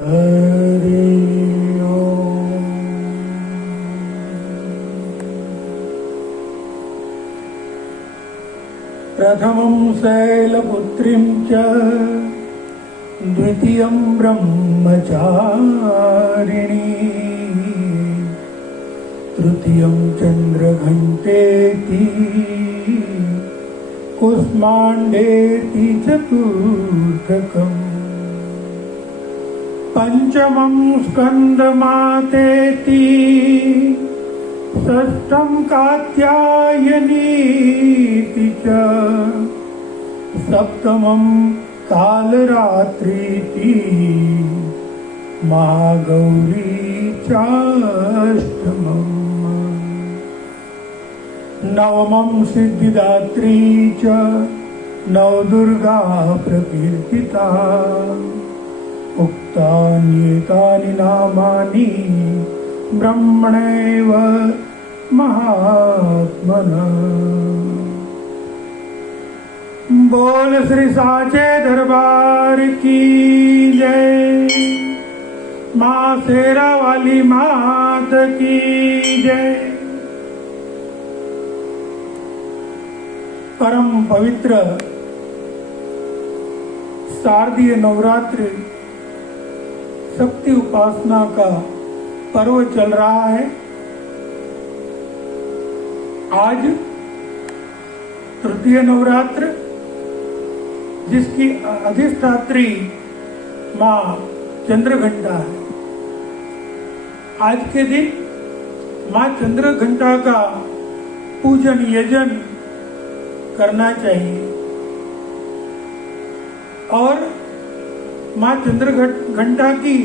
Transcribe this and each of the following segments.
हरि ओम। प्रथमं शैलपुत्रीं च द्वितीयं ब्रह्मचारिणी तृतीयं चन्द्रघण्टेति कुष्माण्डेति चतुर्थकम् पंचमं स्कंदमातेति षष्ठं कात्यायनीति च सप्तमं कालरात्रीति महागौरी चाष्टमम् नवमं सिद्धिदात्री च नवदुर्गा प्रकीर्तिता उक्तान्येतानि नामानि ब्रह्मणैव महात्मना। बोल श्री साचे दरबार की जय, माँ शेरा वाली मात की जय। परम पवित्र शारदीय नवरात्रि शक्ति उपासना का पर्व चल रहा है। आज तृतीय नवरात्र, जिसकी अधिष्ठात्री माँ चंद्रघंटा है। आज के दिन माँ चंद्रघंटा का पूजन यजन करना चाहिए और माँ चंद्रघंटा की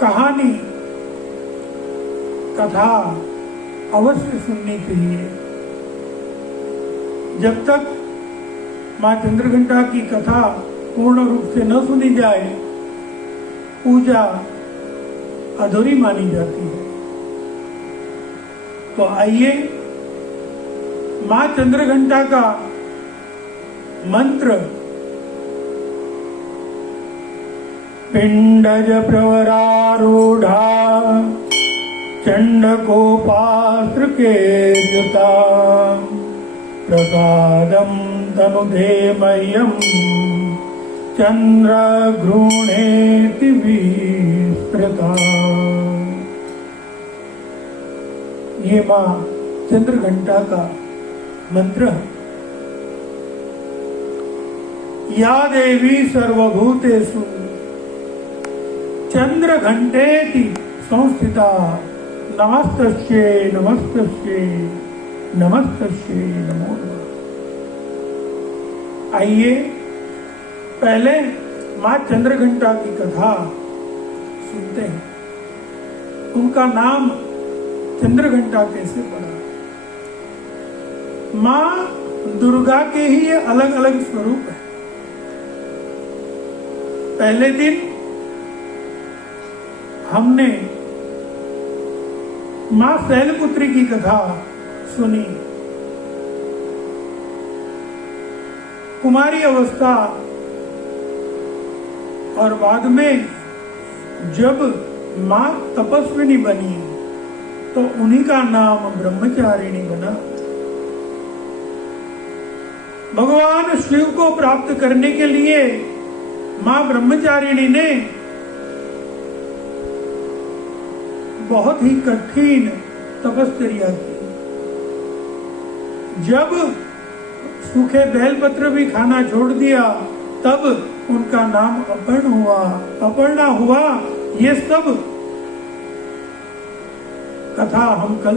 कहानी कथा अवश्य सुननी चाहिए। जब तक माँ चंद्रघंटा की कथा पूर्ण रूप से न सुनी जाए, पूजा अधूरी मानी जाती है। तो आइए माँ चंद्रघंटा का मंत्र पिंडज प्रवरारूढ़ा चंडकोपास्त्रकेर्युता प्रसादं तनुधे मह्यं चंद्रघ्रूणेति विस्तृता। ये माँ चंद्रघंटा का मंत्र है। या देवी सर्वभूतेषु चंद्रघंटेति संस्थिता नमस्तस्यै नमस्तस्यै नमस्तस्यै नमो नमः। आइए पहले माँ चंद्रघंटा की कथा सुनते हैं। उनका नाम चंद्रघंटा कैसे पड़ा? माँ दुर्गा के ही ये अलग अलग स्वरूप है। पहले दिन हमने माँ शैलपुत्री की कथा सुनी। कुमारी अवस्था और बाद में जब माँ तपस्विनी बनी तो उन्हीं का नाम ब्रह्मचारिणी बना। भगवान शिव को प्राप्त करने के लिए माँ ब्रह्मचारिणी ने बहुत ही कठिन तपस्या की। जब सूखे बेलपत्र भी खाना छोड़ दिया तब उनका नाम अपर्णा हुआ। ये सब कथा हम कल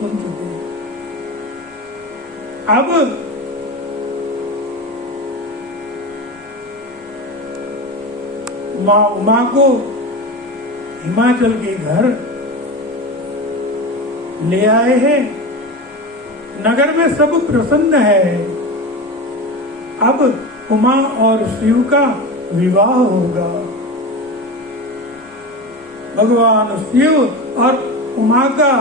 सुन चुके हैं। अब माँ उमा को हिमाचल के घर ले आए हैं। नगर में सब प्रसन्न है। अब उमा और शिव का विवाह होगा। भगवान शिव और उमा का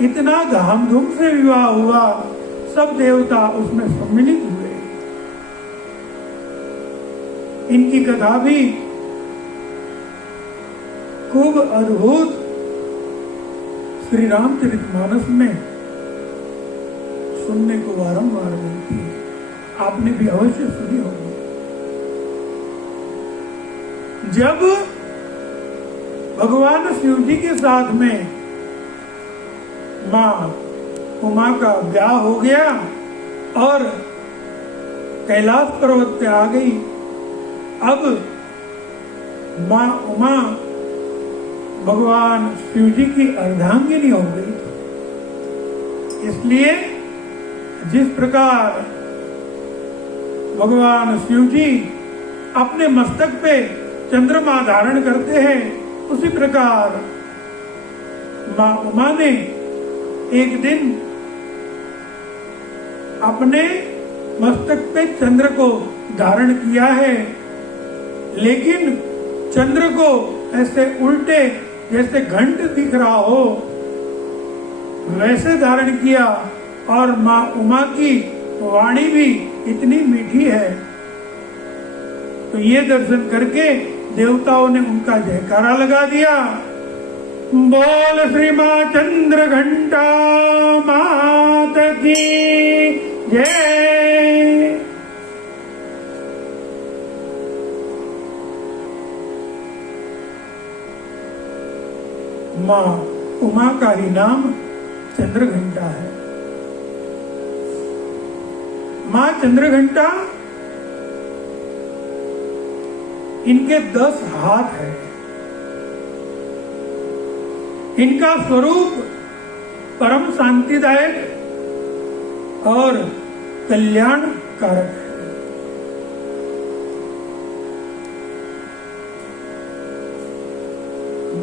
इतना धामधूम से विवाह हुआ, सब देवता उसमें सम्मिलित हुए। इनकी कथा भी खूब अद्भुत श्री रामचरितमानस में सुनने को बारंबार मिलती है। आपने भी अवश्य सुनी होगी। जब भगवान शिव जी के साथ में मां उमा का ब्याह हो गया और कैलाश पर्वत पे आ गई, अब मां उमा भगवान शिव जी की अर्धांगिनी हो गई। इसलिए जिस प्रकार भगवान शिव जी अपने मस्तक पे चंद्रमा धारण करते हैं, उसी प्रकार मां उमा ने एक दिन अपने मस्तक पे चंद्र को धारण किया है, लेकिन चंद्र को ऐसे उल्टे जैसे घंट दिख रहा हो वैसे धारण किया। और मां उमा की वाणी भी इतनी मीठी है, तो ये दर्शन करके देवताओं ने उनका जयकारा लगा दिया। बोल श्री मां चंद्र घंटा मात की जय। मां उमा का ही नाम चंद्रघंटा है। मां चंद्रघंटा, इनके 10 हाथ हैं। इनका स्वरूप परम शांतिदायक और कल्याण कारक है।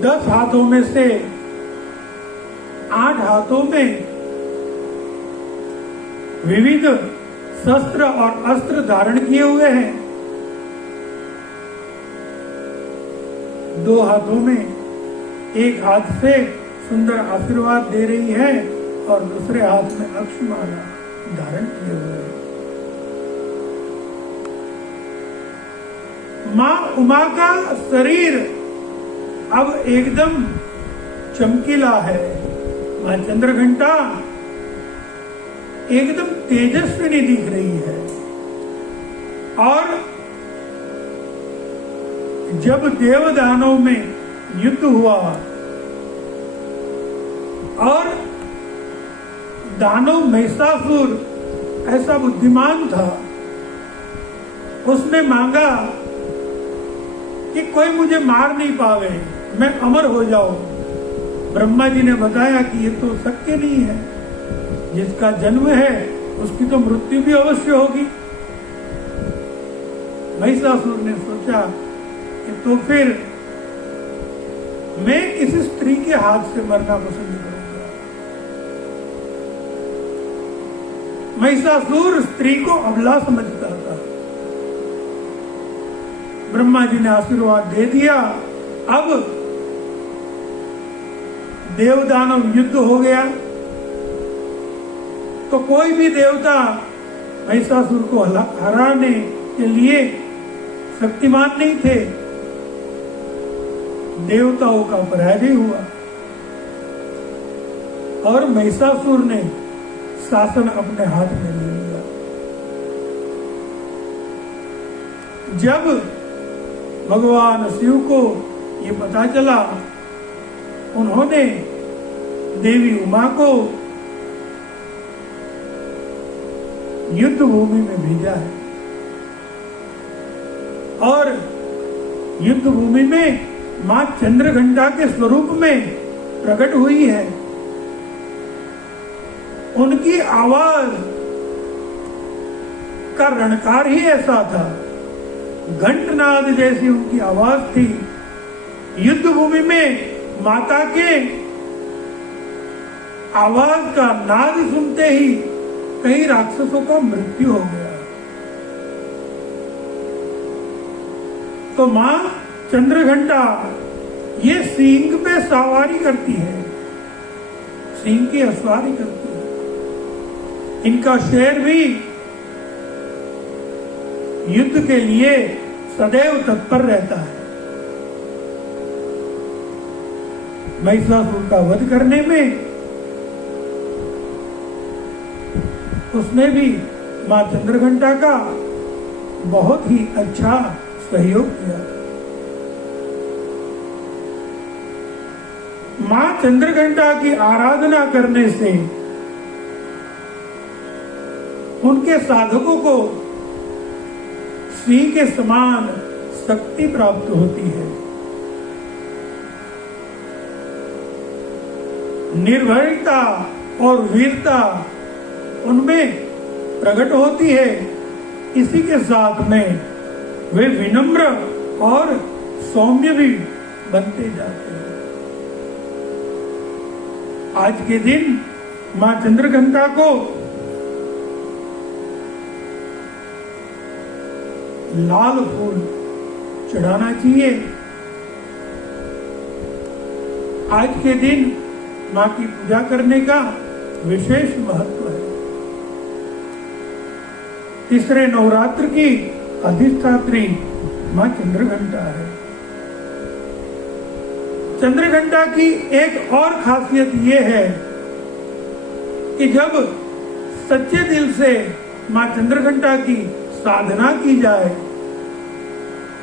दस हाथों में से 8 हाथों में विविध शस्त्र और अस्त्र धारण किए हुए हैं। 2 हाथों में, एक हाथ से सुंदर आशीर्वाद दे रही है और दूसरे हाथ में अक्षमाला धारण किए हुए हैं। मां उमा का शरीर अब एकदम चमकीला है। मां चंद्रघंटा एकदम तेजस्विनी दिख रही है। और जब देवदानों में युद्ध हुआ और दानव महिषासुर ऐसा बुद्धिमान था, उसने मांगा कि कोई मुझे मार नहीं पावे, मैं अमर हो जाऊं। ब्रह्मा जी ने बताया कि ये तो शक्य नहीं है, जिसका जन्म है उसकी तो मृत्यु भी अवश्य होगी। महिषासुर ने सोचा कि तो फिर मैं किसी स्त्री के हाथ से मरना पसंद करूंगा। महिषासुर स्त्री को अबला समझता था। ब्रह्मा जी ने आशीर्वाद दे दिया। अब देवदानव युद्ध हो गया, तो कोई भी देवता महिषासुर को हराने के लिए शक्तिमान नहीं थे। देवताओं का पराजय हुआ और महिषासुर ने शासन अपने हाथ में ले लिया। जब भगवान शिव को ये पता चला, उन्होंने देवी उमा को युद्ध भूमि में भेजा है और युद्ध भूमि में मां चंद्रघंटा के स्वरूप में प्रकट हुई है। उनकी आवाज का रणकार ही ऐसा था, घंटनाद जैसी उनकी आवाज थी। युद्ध भूमि में माता के आवाज का नाद सुनते ही कई राक्षसों का मृत्यु हो गया। तो मां चंद्रघंटा ये सिंह पे सवारी करती है, सिंह की असवारी करती है। इनका शेर भी युद्ध के लिए सदैव तत्पर रहता है। महिषासुर का वध करने में उसने भी मां चंद्रघंटा का बहुत ही अच्छा सहयोग किया। मां चंद्रघंटा की आराधना करने से उनके साधकों को सिंह के समान शक्ति प्राप्त होती है। निर्भयता और वीरता उनमें प्रकट होती है। इसी के साथ में वे विनम्र और सौम्य भी बनते जाते हैं। आज के दिन मां चंद्रघंटा को लाल फूल चढ़ाना चाहिए। आज के दिन मां की पूजा करने का विशेष महत्व है। तीसरे नवरात्र की अधिष्ठात्री मां चंद्रघंटा है। चंद्रघंटा की एक और खासियत यह है कि जब सच्चे दिल से मां चंद्रघंटा की साधना की जाए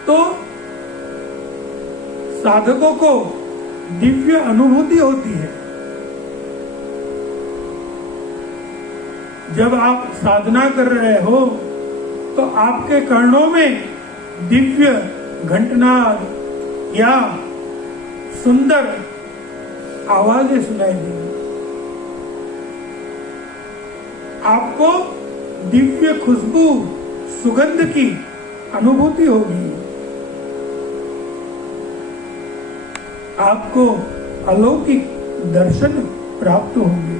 तो साधकों को दिव्य अनुभूति होती है। जब आप साधना कर रहे हो तो आपके कर्णों में दिव्य घंटनाद या सुंदर आवाजें सुनाई देंगी। आपको दिव्य खुशबू सुगंध की अनुभूति होगी। आपको अलौकिक दर्शन प्राप्त होंगे।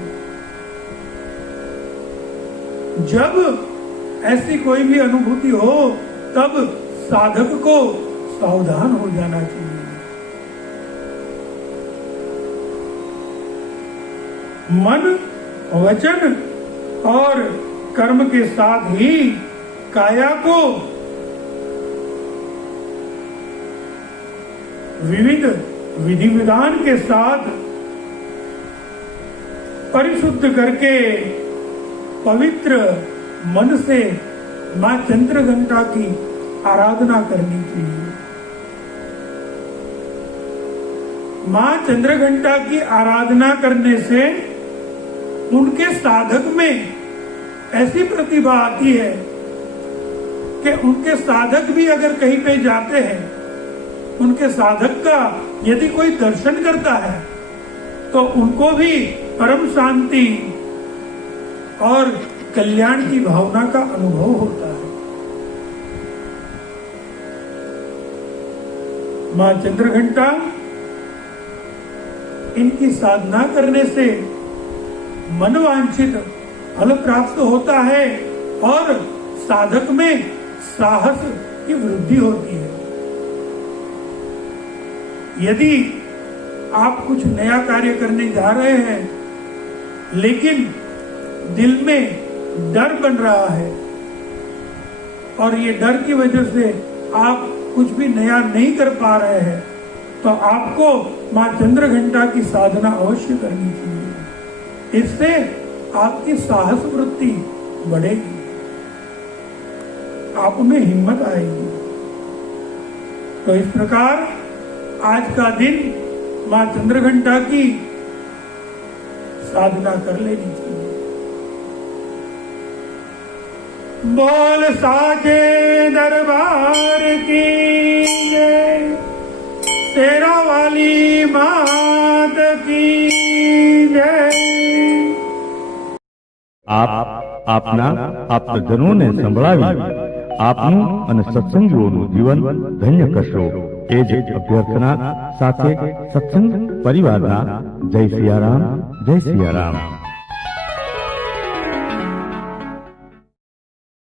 जब ऐसी कोई भी अनुभूति हो तब साधक को सावधान हो जाना चाहिए। मन, वचन और कर्म के साथ ही काया को विविध विधि विधान के साथ परिशुद्ध करके पवित्र मन से मां चंद्रघंटा की आराधना करनी चाहिए। मां चंद्रघंटा की आराधना करने से उनके साधक में ऐसी प्रतिभा आती है कि उनके साधक भी अगर कहीं पे जाते हैं, उनके साधक का यदि कोई दर्शन करता है तो उनको भी परम शांति और कल्याण की भावना का अनुभव होता है। मां चंद्रघंटा, इनकी साधना करने से मनवांछित फल प्राप्त होता है और साधक में साहस की वृद्धि होती है। यदि आप कुछ नया कार्य करने जा रहे हैं लेकिन दिल में डर बन रहा है और ये डर की वजह से आप कुछ भी नया नहीं कर पा रहे हैं तो आपको मां चंद्रघंटा की साधना अवश्य करनी चाहिए। इससे आपकी साहस वृत्ति बढ़ेगी, आप में हिम्मत आएगी। तो इस प्रकार आज का दिन मां चंद्रघंटा की साधना कर लेनी चाहिए। बोल साचे दरबार की जय, शेरा वाली मात की जय। આપના આપજનોને સંભળાવી આપનું અને સત્સંગીઓનું જીવન ધન્ય કરશો એ જ અભ્યર્થના સાથે સત્સંગ પરિવારના જય સિયારામ, જય સિયારામ।